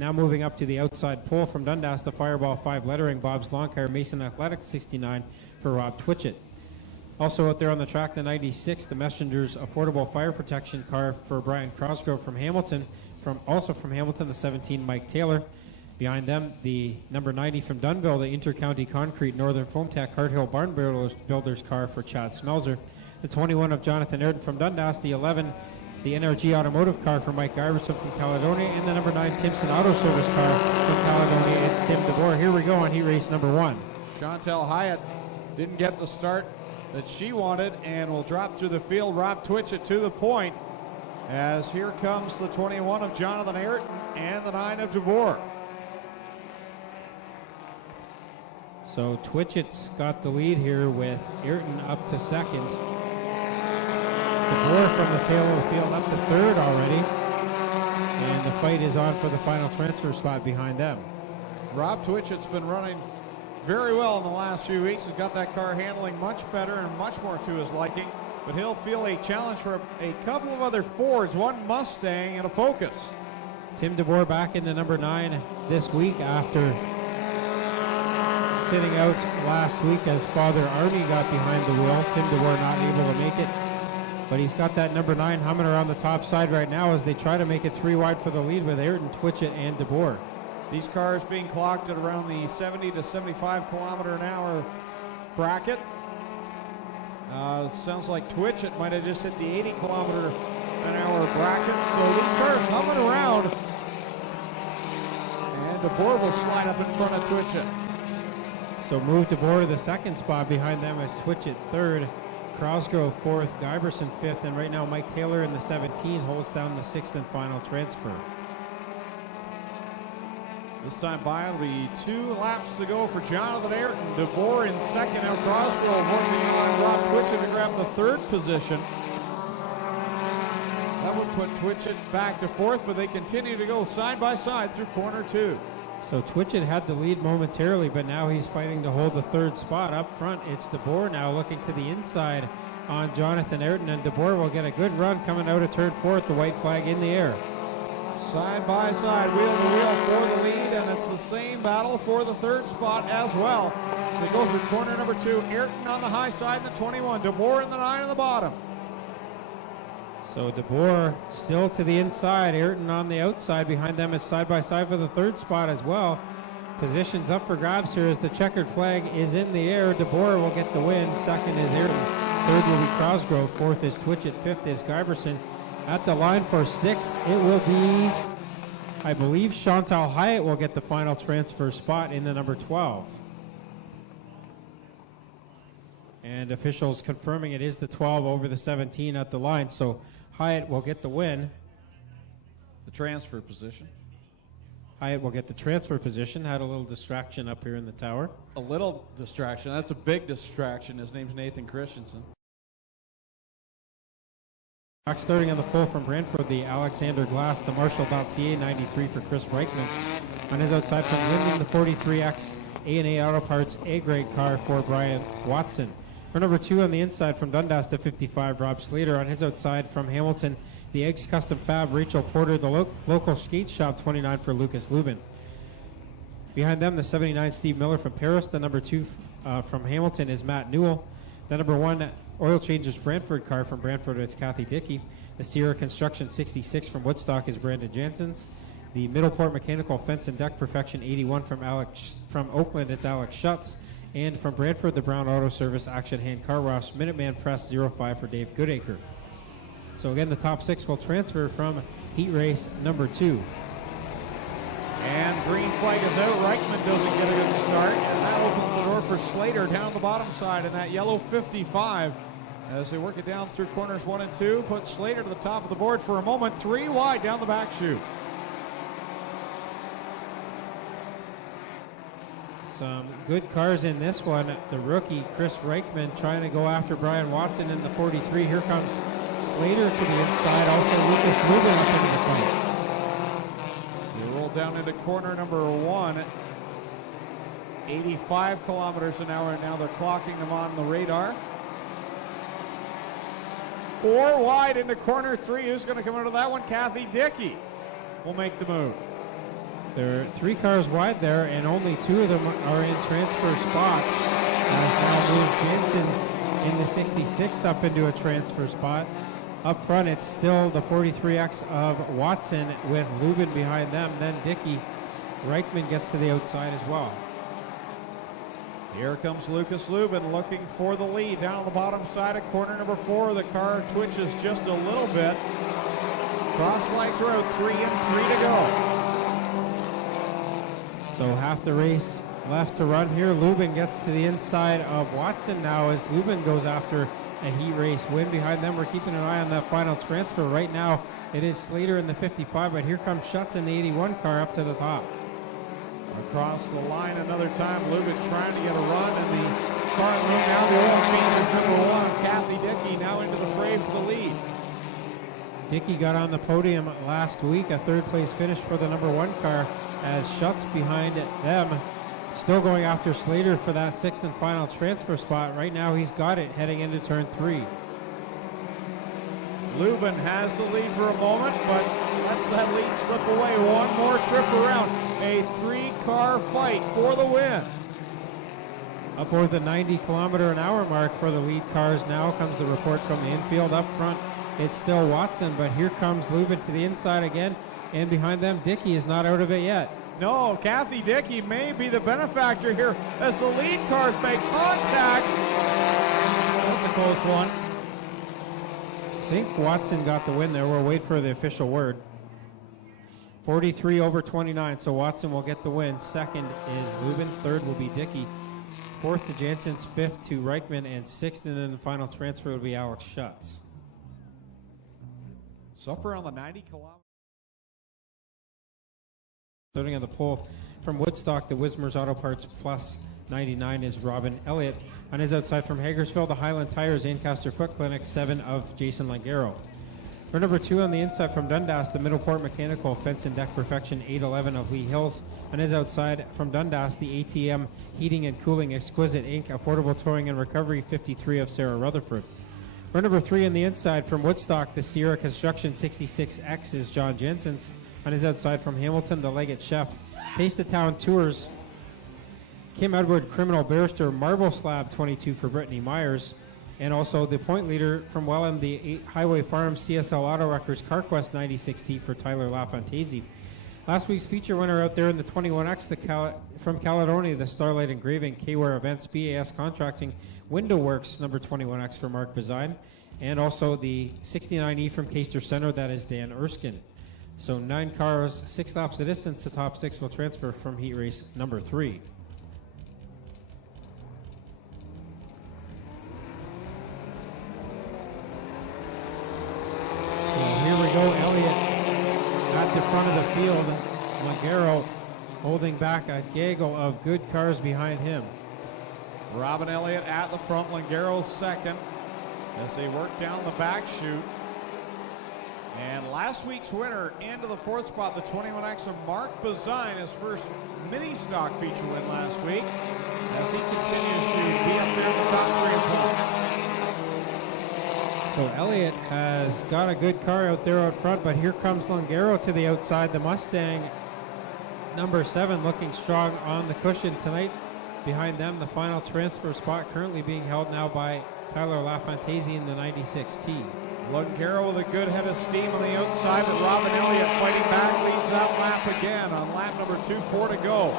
Now moving up to the outside pole from Dundas, the Fireball 5 lettering, Bob's Lawn Care, Mason Athletics 69 for Rob Twitchett. Also out there on the track, the 96, the Messenger's Affordable Fire Protection car for Brian Crosgrove from Hamilton. Also from Hamilton, the 17, Mike Taylor. Behind them, the number 90 from Dunnville, the Intercounty Concrete Northern Foam Tech Hart Hill Barn Builders car for Chad Smelzer. The 21 of Jonathan Ayrton from Dundas, the 11, the NRG Automotive car for Mike Iverson from Caledonia, and the number 9 Timpson Auto Service car from Caledonia. It's Tim DeVore. Here we go on heat race number 1. Chantal Hyatt didn't get the start that she wanted and will drop through the field. Rob Twitchett to the point, as here comes the 21 of Jonathan Ayrton and the 9 of DeVore. So Twitchett's got the lead here with Ayrton up to second. DeVore from the tail of the field up to third already. And the fight is on for the final transfer slot behind them. Rob Twitchett's been running very well in the last few weeks. He's got that car handling much better and much more to his liking. But he'll feel a challenge for a couple of other Fords, one Mustang and a Focus. Tim DeVore back in the number 9 this week after sitting out last week as Father Arnie got behind the wheel. Tim DeVore not able to make it. But he's got that number 9 humming around the top side right now as they try to make it 3 wide for the lead with Ayrton, Twitchett, and DeVore. These cars being clocked at around the 70 to 75 kilometer an hour bracket. Sounds like Twitchett might have just hit the 80 kilometer an hour bracket. So these cars humming around. And DeVore will slide up in front of Twitchett. So move DeVore to the second spot. Behind them is Twitchett third, Crosgrove fourth, Guyverson fifth, and right now Mike Taylor in the 17 holds down the sixth and final transfer. This time by, it'll be 2 laps to go for Jonathan Ayrton. DeVore in second. Now Crosgrove working on Rob Twitchett to grab the third position. That would put Twitchett back to fourth, but they continue to go side by side through corner 2. So Twitchett had the lead momentarily, but now he's fighting to hold the third spot. Up front, it's DeVore now looking to the inside on Jonathan Ayrton, and DeVore will get a good run coming out of turn 4 at the white flag in the air. Side by side, wheel to wheel for the lead, and it's the same battle for the third spot as well. They go through corner number 2, Ayrton on the high side in the 21, DeVore in the 9 on the bottom. So DeVore still to the inside, Ayrton on the outside. Behind them is side by side for the third spot as well. Positions up for grabs here as the checkered flag is in the air. DeVore will get the win. Second is Ayrton. Third will be Crosgrove. Fourth is Twitchett. Fifth is Guyverson. At the line for sixth, it will be, I believe, Chantal Hyatt will get the final transfer spot in the number 12. And officials confirming it is the 12 over the 17 at the line. So Hyatt will get the win. The transfer position. Hyatt will get the transfer position. Had a little distraction up here in the tower. A little distraction. That's a big distraction. His name's Nathan Christensen. Starting on the pole from Brantford, the Alexander Glass, the Marshall.ca 93 for Chris Reichman. On his outside from Linden, the 43X A&A Auto Parts A-grade car for Brian Watson. For number 2 on the inside from Dundas, the 55 Rob Slater. On his outside from Hamilton, the Eggs Custom Fab Rachel Porter, the local skate shop 29 for Lucas Lubin. Behind them, the 79 Steve Miller from Paris. The number 2 from Hamilton is Matt Newell. The number 1 Oil Changers Brantford car from Brantford, it's Kathy Dickey. The Sierra Construction 66 from Woodstock is Brandon Janssens. The Middleport Mechanical Fence and Deck Perfection 81 from Oakland, it's Alex Schutz. And from Brantford, the Brown Auto Service Action Hand Car Wash Minuteman Press 05 for Dave Goodacre. So again, the top 6 will transfer from heat race number 2. And green flag is out. Reichman doesn't get a good start, and that opens the door for Slater down the bottom side in that yellow 55. As they work it down through corners 1 and 2, put Slater to the top of the board for a moment. 3 wide down the back chute. Some good cars in this one. The rookie, Chris Reichman, trying to go after Brian Watson in the 43. Here comes Slater to the inside. Also Lucas Lubin up into the fight. They roll down into corner number 1. 85 kilometers an hour. Now they're clocking them on the radar. 4 wide into corner 3. Who's going to come out of that one? Kathy Dickey will make the move. There are 3 cars wide there, and only 2 of them are in transfer spots. As now moved Jansen's in the 66 up into a transfer spot. Up front, it's still the 43X of Watson with Lubin behind them. Then Dickey. Reichman gets to the outside as well. Here comes Lucas Lubin looking for the lead down the bottom side of corner number 4. The car twitches just a little bit. Cross lights are out, 3 and 3 to go. So half the race left to run here. Lubin gets to the inside of Watson now as Lubin goes after a heat race win. Behind them, we're keeping an eye on that final transfer. Right now, it is Slater in the 55, but here comes Schutz in the 81 car up to the top. Across the line another time, Lubin trying to get a run, and the car in the room now, the oil changes number 1, Kathy Dickey, now into the fray for the lead. Dickey got on the podium last week, a 3rd place finish for the number 1 car, as Schutz behind them, still going after Slater for that 6th and final transfer spot. Right now he's got it heading into turn 3. Lubin has the lead for a moment, but lets that lead slip away. One more trip around. A 3-car fight for the win. Up over the 90-kilometer-an-hour mark for the lead cars now comes the report from the infield. Up front, it's still Watson, but here comes Lubin to the inside again, and behind them, Dickey is not out of it yet. No, Kathy Dickey may be the benefactor here as the lead cars make contact. That's a close one. I think Watson got the win there. We'll wait for the official word. 43 over 29, so Watson will get the win. 2nd is Lubin. 3rd will be Dickey. 4th to Jansen's. 5th to Reichman. And 6th, and then the final transfer will be Alex Schutz. So up around the 90 kilometers. Starting on the pole from Woodstock, the Wismer's Auto Parts Plus 99 is Robin Elliott. On his outside from Hagersfield, the Highland Tires Ancaster Foot Clinic, 7 of Jason Langaro. For number 2 on the inside from Dundas, the Middleport Mechanical Fence and Deck Perfection 811 of Lee Hills. On his outside from Dundas, the ATM Heating and Cooling Exquisite Inc. Affordable Towing and Recovery 53 of Sarah Rutherford. For number 3 on the inside from Woodstock, the Sierra Construction 66X is John Jensen's. On his outside from Hamilton, the Leggett Chef. Taste of Town Tours, Kim Edward Criminal Barrister Marble Slab 22 for Brittany Myers. And also the point leader from Welland, the Highway Farms CSL Auto Wreckers CarQuest 96T for Tyler LaFantasi. Last week's feature winner out there in the 21X from Caledonia, the Starlight Engraving, K-Ware Events, BAS Contracting, Window Works, number 21X for Mark Bazine. And also the 69E from Caister Center, that is Dan Erskine. So 9 cars, 6 laps of distance. The top 6 will transfer from heat race number 3. Here we go, Elliott at the front of the field. Langaro holding back a gaggle of good cars behind him. Robin Elliott at the front, Langaro 2nd as they work down the back chute. And last week's winner into the 4th spot, the 21X of Mark Bazine, his first Ministock feature win last week, as he continues to be up there in the top 3 points. So Elliott has got a good car out there out front, but here comes Langaro to the outside. The Mustang, number 7, looking strong on the cushion tonight. Behind them, the final transfer spot currently being held now by Tyler LaFantasi in the 96T. Langaro with a good head of steam on the outside, but Robin Elliott fighting back, leads that lap again on lap number 4 to go.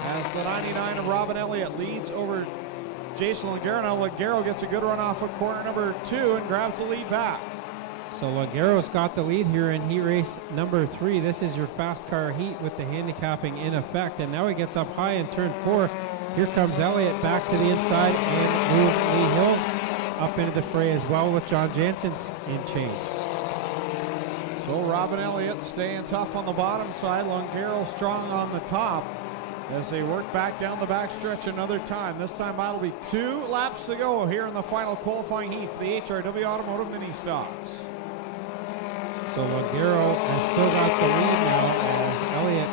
As the 99 of Robin Elliott leads over Jason Langaro. Now Langaro gets a good run off of corner number 2 and grabs the lead back. So Langaro's got the lead here in heat race number 3. This is your fast car heat with the handicapping in effect. And now he gets up high in turn 4. Here comes Elliott back to the inside and moves Lee Hills up into the fray as well with John Jansen's in chase. So Robin Elliott staying tough on the bottom side. Langaro strong on the top as they work back down the backstretch another time. This time that'll be 2 laps to go here in the final qualifying heat for the HRW Automotive Mini Stocks. So Langaro has still got the lead now as Elliott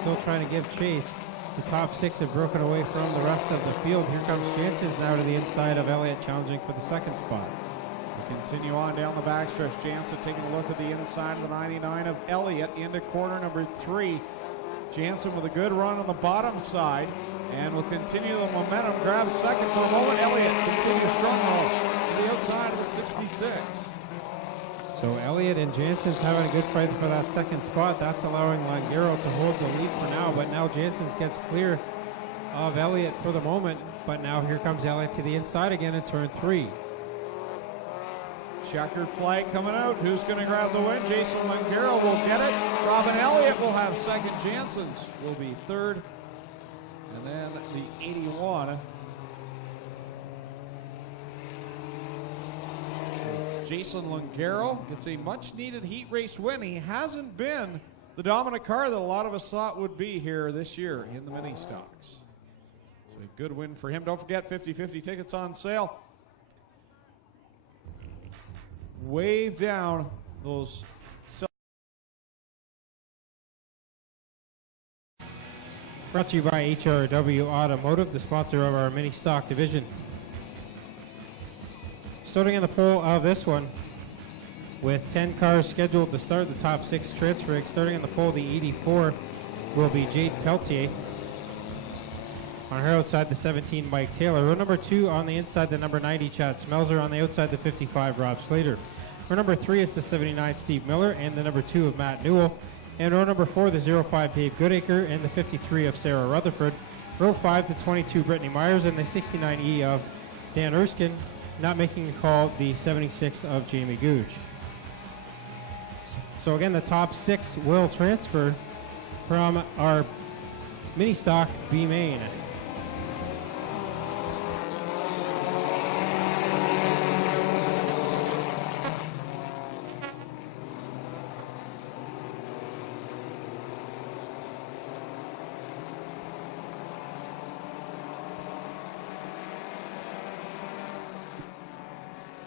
still trying to give chase. The top 6 have broken away from the rest of the field. Here comes Jansen's now to the inside of Elliott, challenging for the 2nd spot. We continue on down the backstretch. Jansen taking a look at the inside of the 99 of Elliott into corner number 3. Jansen with a good run on the bottom side and will continue the momentum. Grabs second for a moment. Elliott continues stronghold to the outside of the 66. So Elliott and Jansen's having a good fight for that second spot. That's allowing Langaro to hold the lead for now, but now Jansen's gets clear of Elliott for the moment, but now here comes Elliott to the inside again in turn 3. Checkered flag coming out. Who's going to grab the win? Jason Langaro will get it. Robin Elliott will have second. Jansen's will be third. And then the 81. Jason Langaro gets a much-needed heat race win. He hasn't been the dominant car that a lot of us thought would be here this year in the Ministocks. So a good win for him. Don't forget, 50-50 tickets on sale. Wave down those. Brought to you by HRW Automotive, the sponsor of our Ministock division. Starting in the pole of this one, with 10 cars scheduled to start the top 6 transferring. Starting in the pole, the 84 will be Jade Peltier. On her outside, the 17, Mike Taylor. Row number 2 on the inside, the number 90, Chad Smelzer. On the outside, the 55, Rob Slater. Row number 3 is the 79, Steve Miller, and the number 2 of Matt Newell. And row number 4, the 05, Dave Goodacre, and the 53 of Sarah Rutherford. Row 5, the 22, Brittany Myers, and the 69E of Dan Erskine. Not making the call, the 76 of Jamie Gooch. So again, the top 6 will transfer from our Ministock B main.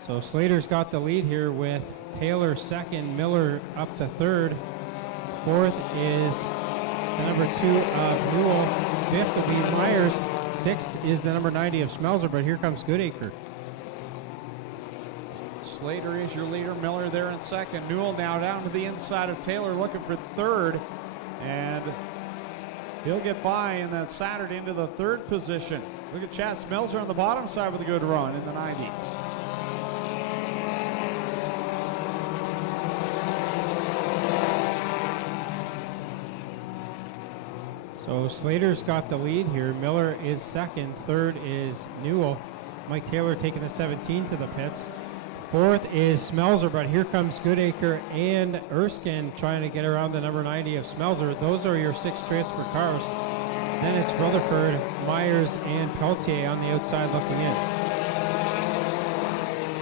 So Slater's got the lead here with Taylor second, Miller up to third. Fourth is the number 2 of Newell. Fifth will be Myers. Sixth is the number 90 of Smelzer, but here comes Goodacre. Slater is your leader. Miller there in second. Newell now down to the inside of Taylor looking for third. And he'll get by in that Saturday into the third position. Look at Chad Smelzer on the bottom side with a good run in the 90. So Slater's got the lead here. Miller is second. Third is Newell. Mike Taylor taking the 17 to the pits. Fourth is Smelzer, but here comes Goodacre and Erskine trying to get around the number 90 of Smelzer. Those are your 6 transfer cars. Then it's Rutherford, Myers, and Peltier on the outside looking in.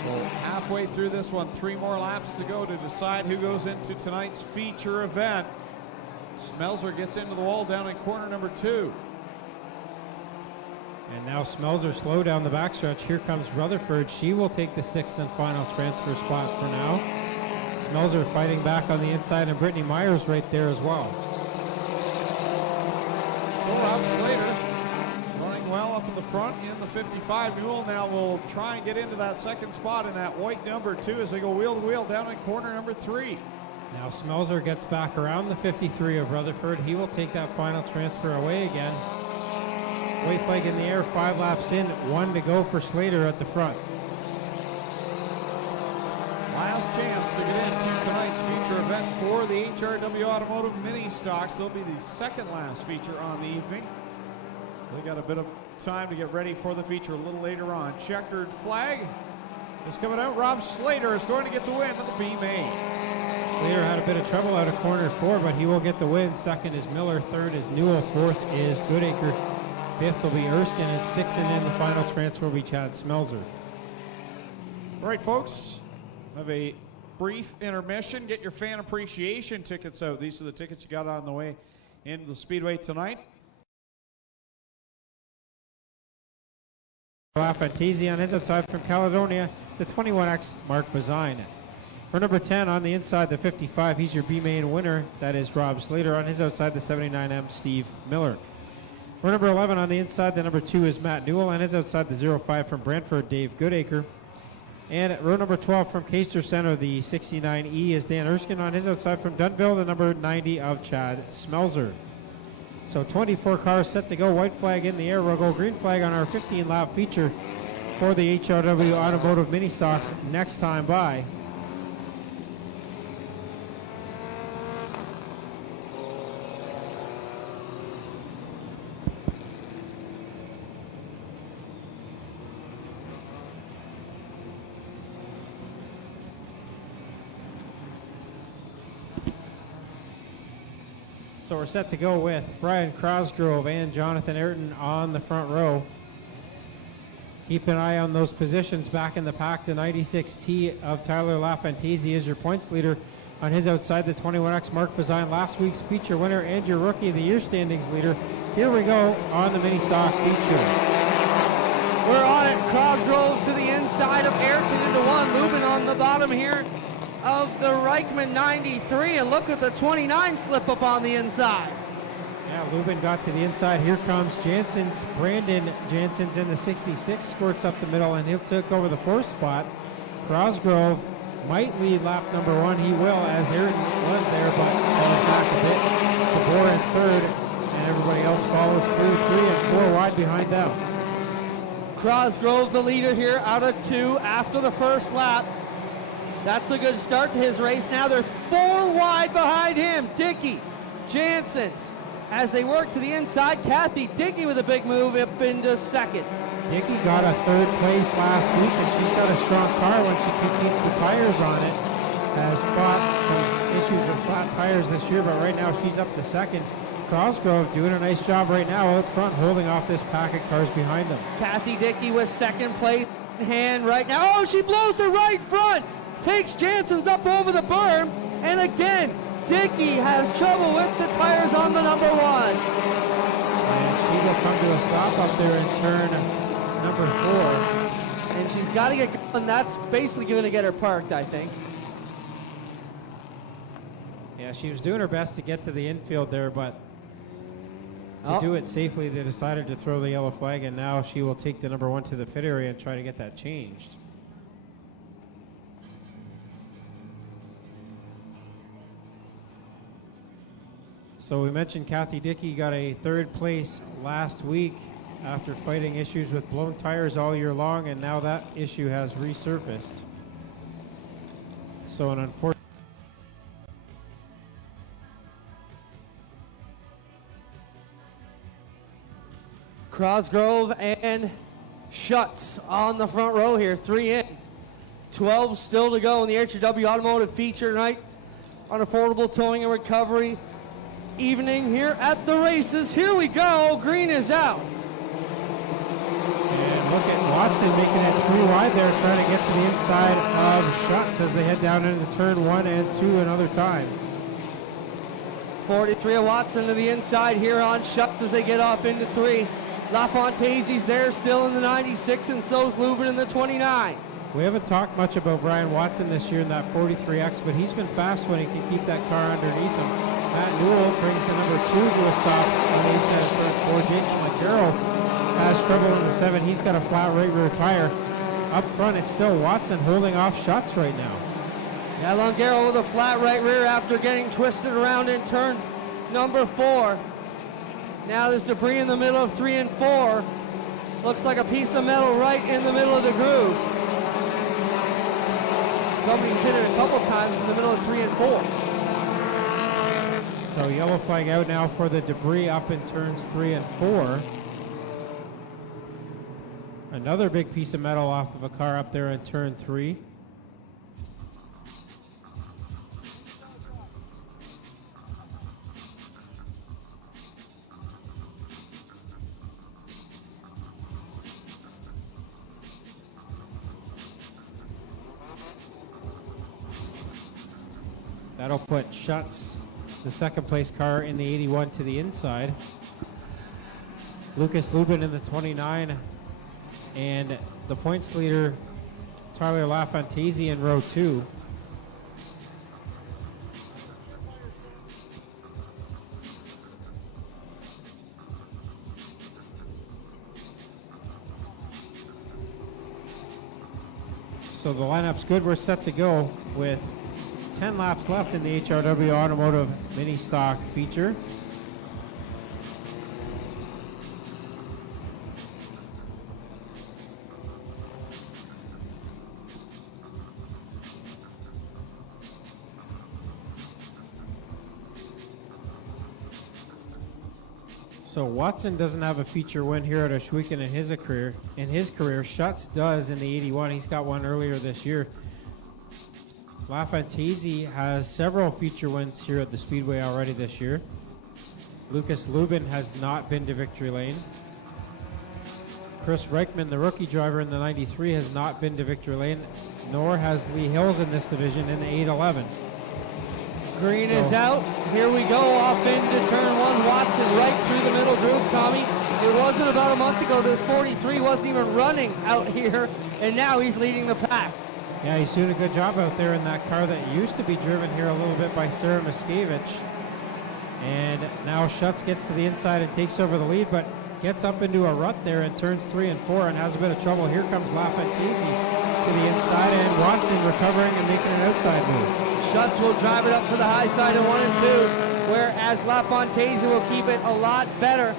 So halfway through this one, 3 more laps to go to decide who goes into tonight's feature event. Smelzer gets into the wall down in corner number 2. And now Smelzer slow down the backstretch. Here comes Rutherford. She will take the 6th and final transfer spot for now. Smelzer fighting back on the inside, and Brittany Myers right there as well. So Rob Slater running well up in the front in the 55. Newell now will try and get into that second spot in that white number 2 as they go wheel to wheel down in corner number 3. Now Smelzer gets back around the 53 of Rutherford. He will take that final transfer away again. White flag in the air, 5 laps in, 1 to go for Slater at the front. Last chance to get into tonight's feature event for the HRW Automotive Ministocks. They'll be the second last feature on the evening. So they got a bit of time to get ready for the feature a little later on. Checkered flag is coming out. Rob Slater is going to get the win of the B main. Slater had a bit of trouble out of corner 4, but he will get the win. Second is Miller, third is Newell, fourth is Goodacre, fifth will be Erskine, and sixth and then the final transfer will be Chad Smelzer. All right, folks, have a brief intermission. Get your fan appreciation tickets out. These are the tickets you got on the way into the Speedway tonight. Fantasi on his outside from Caledonia, the 21X Mark Bazine. For number 10 on the inside, the 55, he's your B main winner. That is Rob Slater. On his outside, the 79M, Steve Miller. For number 11 on the inside, the number 2 is Matt Newell. On his outside, the 05 from Brantford, Dave Goodacre. And row number 12 from Caister Center, the 69E is Dan Erskine. On his outside from Dunville, the number 90 of Chad Smelzer. So 24 cars set to go. White flag in the air. We'll go green flag on our 15-lap feature for the HRW Automotive Ministocks next time by. So we're set to go with Brian Crosgrove and Jonathan Ayrton on the front row. Keep an eye on those positions back in the pack. The 96T of Tyler LaFantasi is your points leader. On his outside, the 21X Mark Bazine, last week's feature winner and your Rookie of the Year standings leader. Here we go on the Ministock feature. We're on it. Crosgrove to the inside of Ayrton into one. Lubin on the bottom here of the Reichman 93, and look at the 29 slip up on the inside. Yeah, Lubin got to the inside. Here comes Jansen's. Brandon Jansen's in the 66, squirts up the middle, and he'll take over the fourth spot. Crosgrove might lead lap number one. He will, as Ayrton was there, but falls back a bit. DeBoer in third, and everybody else follows through. 3 and 4 wide behind them. Crosgrove the leader here out of 2 after the first lap. That's a good start to his race. Now they're 4 wide behind him. Dickey, Jansen's. As they work to the inside, Kathy Dickey with a big move up into second. Dickey got a third place last week, and she's got a strong car when she can keep the tires on it. Has fought some issues with flat tires this year, but right now she's up to second. Crosgrove doing a nice job right now out front, holding off this pack of cars behind them. Kathy Dickey with second place in hand right now. Oh, she blows the right front. Takes Jansen's up over the berm, and again, Dickey has trouble with the tires on the number 1. And she will come to a stop up there in turn number 4. And she's got to get going. That's basically going to get her parked, I think. Yeah, she was doing her best to get to the infield there, but to do it safely, they decided to throw the yellow flag, and now she will take the number 1 to the pit area and try to get that changed. So we mentioned Kathy Dickey got a third place last week after fighting issues with blown tires all year long, and now that issue has resurfaced. So an unfortunate. Crosgrove and Schutz on the front row here, 3 in. 12 still to go in the HRW Automotive feature tonight on affordable towing and recovery evening here at the races. Here we go. Green is out. And look at Watson making it 3 wide there, trying to get to the inside of Schutz as they head down into turn 1 and 2 another time. 43 of Watson to the inside here on Schutz as they get off into 3. LaFantasi's there still in the 96, and so's Lubin in the 29. We haven't talked much about Brian Watson this year in that 43X, but he's been fast when he can keep that car underneath him. Matt Newell brings the number 2 to a stop on the inside of turn 4. Jason McGarrell has trouble in the 7. He's got a flat right rear tire. Up front, it's still Watson holding off Schutz right now. Yeah, Longaro with a flat right rear after getting twisted around in turn number 4. Now there's debris in the middle of 3 and 4. Looks like a piece of metal right in the middle of the groove. Somebody's hit it a couple times in the middle of 3 and 4. So yellow flag out now for the debris up in turns 3 and 4. Another big piece of metal off of a car up there in turn 3. That'll put Schutz, the second place car, in the 81 to the inside. Lucas Lubin in the 29, and the points leader, Tyler LaFantasi, in row 2. So the lineup's good. We're set to go with 10 laps left in the HRW Automotive Ministock feature. So Watson doesn't have a feature win here at Oshwegan in his career. Schutz does in the 81. He's got one earlier this year. LaFantaisie has several feature wins here at the Speedway already this year. Lucas Lubin has not been to victory lane. Chris Reichman, the rookie driver in the 93, has not been to victory lane, nor has Lee Hills in this division in the 811. Green is out. Here we go off into turn one. Watson right through the middle groove, Tommy. It wasn't about a month ago. This 43 wasn't even running out here, and now he's leading the pack. Yeah, he's doing a good job out there in that car that used to be driven here a little bit by Sarah Miskevich. And now Schutz gets to the inside and takes over the lead, but gets up into a rut there in turns 3 and 4 and has a bit of trouble. Here comes LaFantaisie to the inside, and Watson recovering and making an outside move. Schutz will drive it up to the high side in 1 and 2, whereas LaFantaisie will keep it a lot better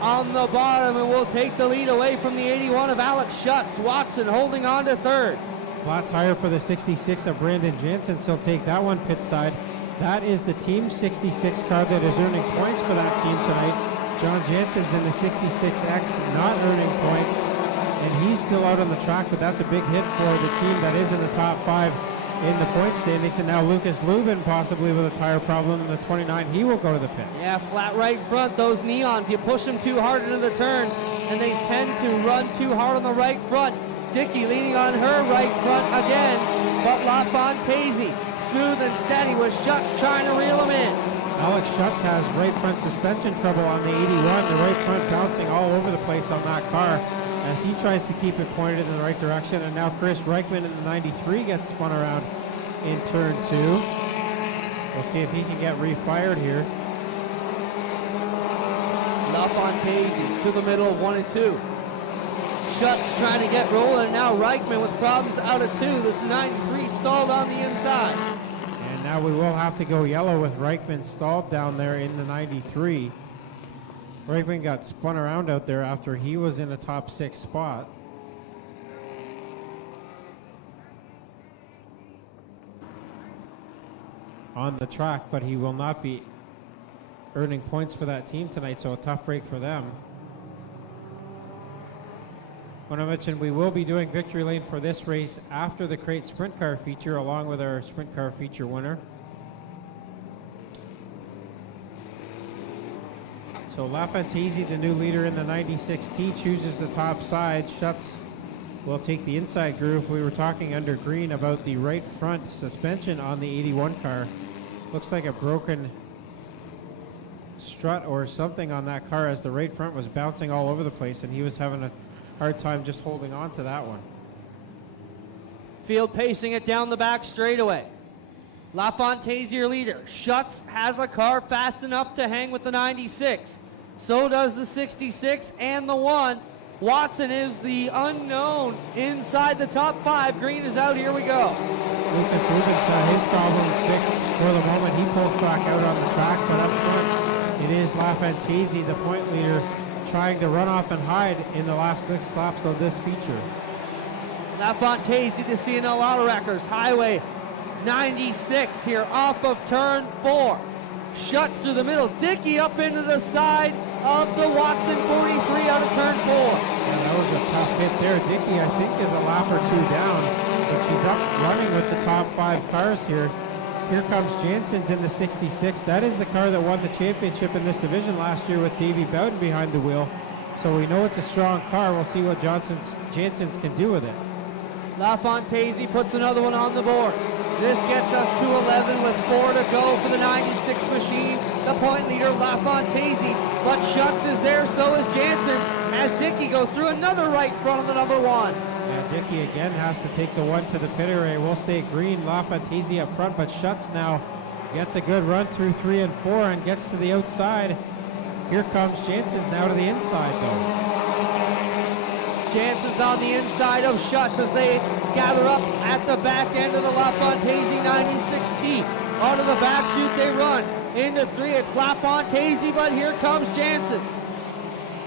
on the bottom and will take the lead away from the 81 of Alex Schutz. Watson holding on to third. Flat tire for the 66 of Brandon Jansen. He'll take that one pit side. That is the Team 66 car that is earning points for that team tonight. John Jansen's in the 66X, not earning points, and he's still out on the track, but that's a big hit for the team that is in the top 5 in the point standings. And now Lucas Lubin possibly with a tire problem in the 29. He will go to the pits. Yeah, flat right front. Those neons, you push them too hard into the turns, and they tend to run too hard on the right front. Dickey leaning on her right front again, but LaFantaisie smooth and steady with Schutz trying to reel him in. Alex Schutz has right front suspension trouble on the 81. The right front bouncing all over the place on that car as he tries to keep it pointed in the right direction. And now Chris Reichman in the 93 gets spun around in turn 2. We'll see if he can get refired here. LaFantaisie to the middle of 1 and 2. Schutz trying to get rolling, and now Reichman with problems out of 2. The 93 stalled on the inside. And now we will have to go yellow with Reichman stalled down there in the 93. Reichman got spun around out there after he was in a top 6 spot. On the track, but he will not be earning points for that team tonight, so a tough break for them. When I mentioned we will be doing victory lane for this race after the crate sprint car feature, along with our sprint car feature winner. So LaFantaisie, the new leader in the 96T, chooses the top side. Schutz will take the inside groove. We were talking under green about the right front suspension on the 81 car. Looks like a broken strut or something on that car as the right front was bouncing all over the place, and he was having a hard time just holding on to that one. Field pacing it down the back straightaway. LaFantaisie, your leader. Schutz has a car fast enough to hang with the 96. So does the 66 and the 1. Watson is the unknown inside the top 5. Green is out. Here we go. Lucas Lubin's got his problem fixed for the moment. He pulls back out on the track, but up front it is LaFantaisie, the point leader, trying to run off and hide in the last 6 laps of this feature. LaFantaisie, the CNL Auto Wreckers, Highway 96 here off of turn 4. Schutz through the middle. Dickey up into the side of the Watson 43 out of turn 4. Yeah, that was a tough hit there. Dickey, I think, is a lap or 2 down, but she's up running with the top 5 cars here. Here comes Jansen's in the 66. That is the car that won the championship in this division last year with Davey Bowden behind the wheel. So we know it's a strong car. We'll see what Jansen's can do with it. LaFantaisie puts another one on the board. This gets us to 11 with 4 to go for the 96 machine. The point leader, LaFantaisie, but Schutz is there, so is Jansen's, as Dickey goes through another right front of the number 1. Yeah, Dickey again has to take the 1 to the pit area. We'll stay green. LaFantaisie up front, but Schutz now gets a good run through 3 and 4 and gets to the outside. Here comes Jansen now to the inside, though. Jansen's on the inside of Schutz as they gather up at the back end of the LaFantaisie 96T. Onto the back chute they run. Into 3, it's LaFantaisie, but here comes Jansen's.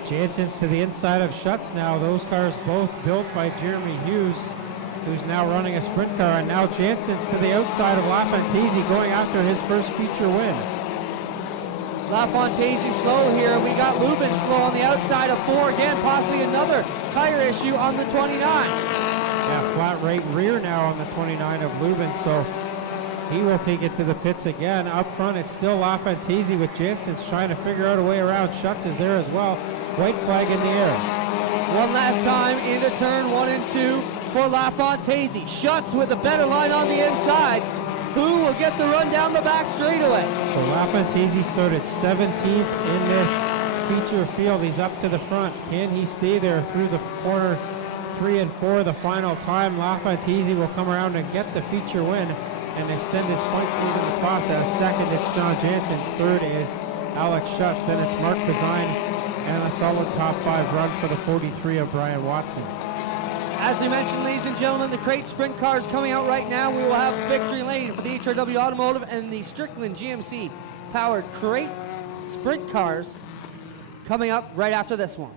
Jansen's to the inside of Schutz now. Those cars both built by Jeremy Hughes, who's now running a sprint car. And now Jansen's to the outside of LaFantaisie, going after his first feature win. LaFontaine slow here. We got Lubin slow on the outside of 4 again, possibly another tire issue on the 29. Yeah, flat right rear now on the 29 of Lubin, so he will take it to the pits again. Up front, it's still LaFontaine with Jansen's trying to figure out a way around. Schutz is there as well. White flag in the air. One last time into turn 1 and 2 for LaFontaine. Schutz with a better line on the inside. Who will get the run down the back straightaway? So LaFontaine started 17th in this feature field. He's up to the front. Can he stay there through the corner 3 and 4 the final time? LaFontaine will come around and get the feature win and extend his point lead in the process. Second, it's John Jansen's. Third is Alex Schutz. Then it's Mark Pezine and a solid top 5 run for the 43 of Brian Watson. As we mentioned, ladies and gentlemen, the crate sprint cars coming out right now. We will have victory lane for the HRW Automotive and the Strickland GMC powered crate sprint cars coming up right after this one.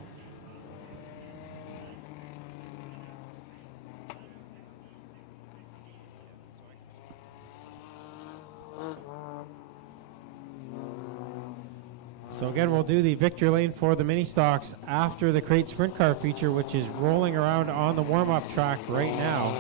So again, we'll do the victory lane for the Ministocks after the crate sprint car feature, which is rolling around on the warm-up track right now.